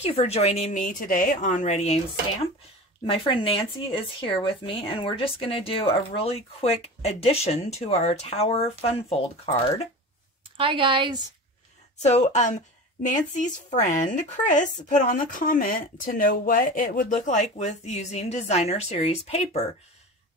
Thank you for joining me today on Ready Aim Stamp. My friend Nancy is here with me, and we're just going to do a really quick addition to our Tower Fun Fold card. Hi guys. So Nancy's friend Chris put on the comment to know what it would look like with using Designer Series paper.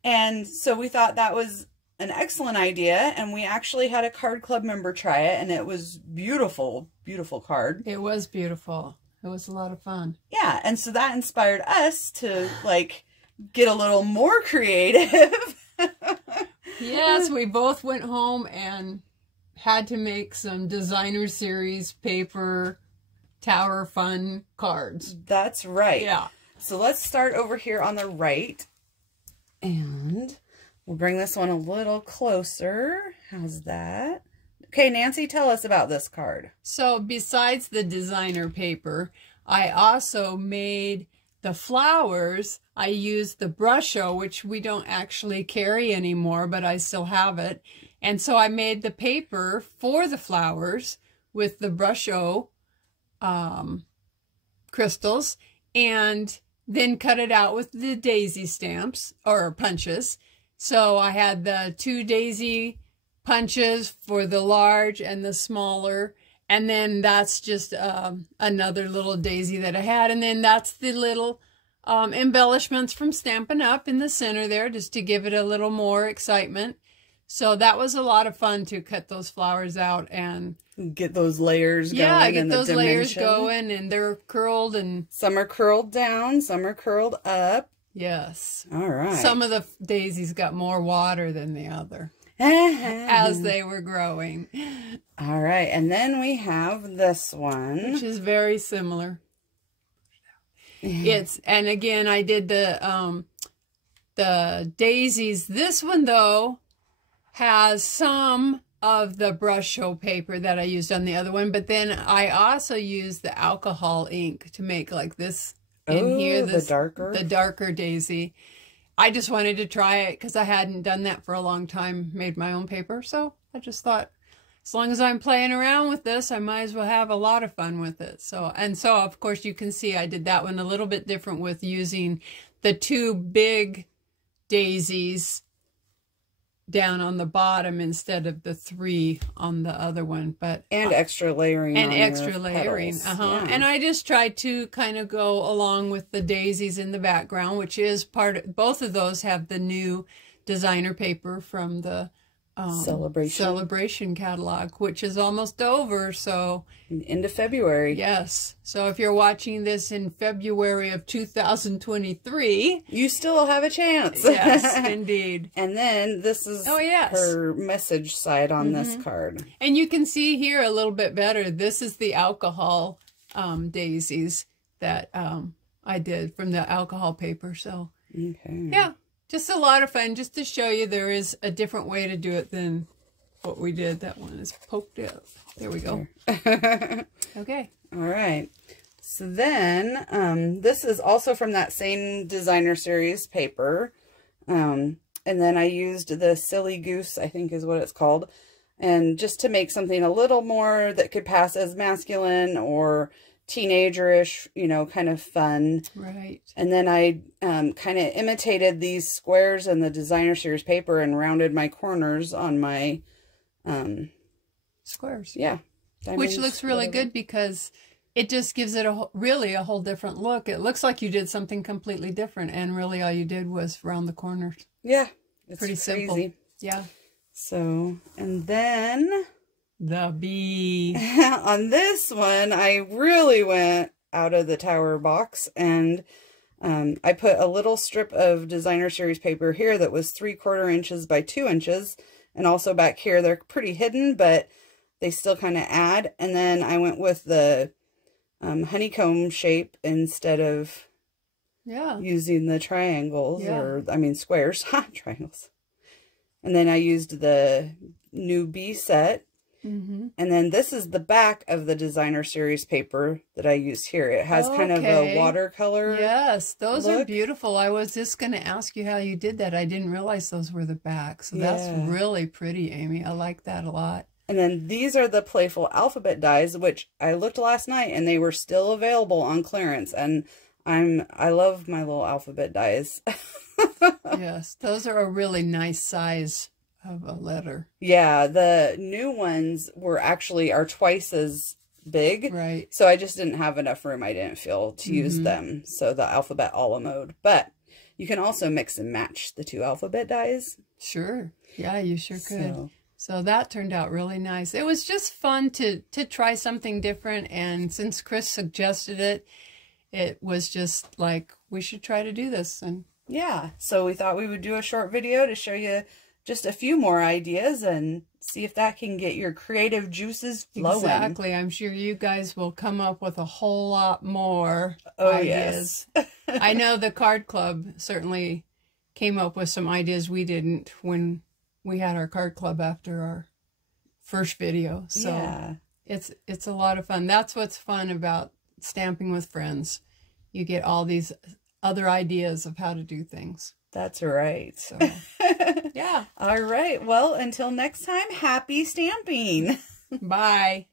And so we thought that was an excellent idea, and we actually had a card club member try it, and it was beautiful, beautiful card. It was beautiful. It was a lot of fun. Yeah, and so that inspired us to like get a little more creative. Yes, we both went home and had to make some Designer Series paper Tower Fun cards. That's right. Yeah. So let's start over here on the right, and we'll bring this one a little closer. How's that? Okay, Nancy, tell us about this card. So besides the designer paper, I also made the flowers. I used the Brusho, which we don't actually carry anymore, but I still have it. And so I made the paper for the flowers with the Brusho crystals, and then cut it out with the daisy stamps or punches. So I had the 2 daisy punches for the large and the smaller, and then that's just another little daisy that I had, and then that's the little embellishments from Stampin' Up! In the center there, just to give it a little more excitement. So that was a lot of fun to cut those flowers out and get those layers going. Yeah, get and those the layers going, and they're curled, and some are curled down, some are curled up. Yes. All right. Some of the daisies got more water than the other as they were growing. All right, and then we have this one, which is very similar. And again, I did the daisies. This one though has some of the Brusho paper that I used on the other one, but then I also used the alcohol ink to make like this in here, the darker daisy. I just wanted to try it because I hadn't done that for a long time, made my own paper. So I just thought, as long as I'm playing around with this, I might as well have a lot of fun with it. So of course you can see I did that one a little bit different with using the 2 big daisies down on the bottom instead of the 3 on the other one, but extra layering and on extra layering. Yeah. And I just tried to kind of go along with the daisies in the background, which is part of, both of those have the new designer paper from the Celebration catalog, which is almost over. So into February. Yes. So if you're watching this in February of 2023, you still have a chance. Yes, indeed. And then this is her message side on this card. And you can see here a little bit better. This is the alcohol daisies that I did from the alcohol paper. So yeah. Just a lot of fun, just to show you there is a different way to do it than what we did. That one is poked up. There we go. Okay. All right. So then this is also from that same Designer Series paper. And then I used the Silly Goose, I think is what it's called. And just to make something a little more that could pass as masculine or teenager-ish, you know, kind of fun. Right. And then I kind of imitated these squares in the Designer Series paper and rounded my corners on my squares. Yeah. Which looks really good because it just gives it really a whole different look. It looks like you did something completely different, and really all you did was round the corners. Yeah. It's pretty simple. Yeah. So, and then the bee. On this one, I really went out of the Tower box, and I put a little strip of Designer Series paper here that was 3/4 inches by 2 inches, and also back here. They're pretty hidden, but they still kind of add. And then I went with the honeycomb shape instead of using the triangles, or I mean squares, triangles. And then I used the new bee set. And then this is the back of the Designer Series paper that I use here. It has kind of a watercolor. Yes, those look. Are beautiful. I was just going to ask you how you did that. I didn't realize those were the back. So that's really pretty, Amy. I like that a lot. And then these are the playful alphabet dies, which I looked last night and they were still available on clearance. And I love my little alphabet dies. Yes, those are a really nice size of a letter. Yeah, the new ones are twice as big. Right. So I just didn't have enough room, I didn't feel, to use them. So the alphabet a la mode. But you can also mix and match the two alphabet dies. Sure. Yeah, you sure could. So that turned out really nice. It was just fun to try something different. And since Chris suggested it, it was just like, we should try to do this. And yeah, so we thought we would do a short video to show you just a few more ideas and see if that can get your creative juices flowing. Exactly. I'm sure you guys will come up with a whole lot more ideas. Yes. I know the card club certainly came up with some ideas we didn't when we had our card club after our first video. So yeah. It's a lot of fun. That's what's fun about stamping with friends. You get all these other ideas of how to do things. That's right. So, yeah. All right. Well, until next time, happy stamping. Bye.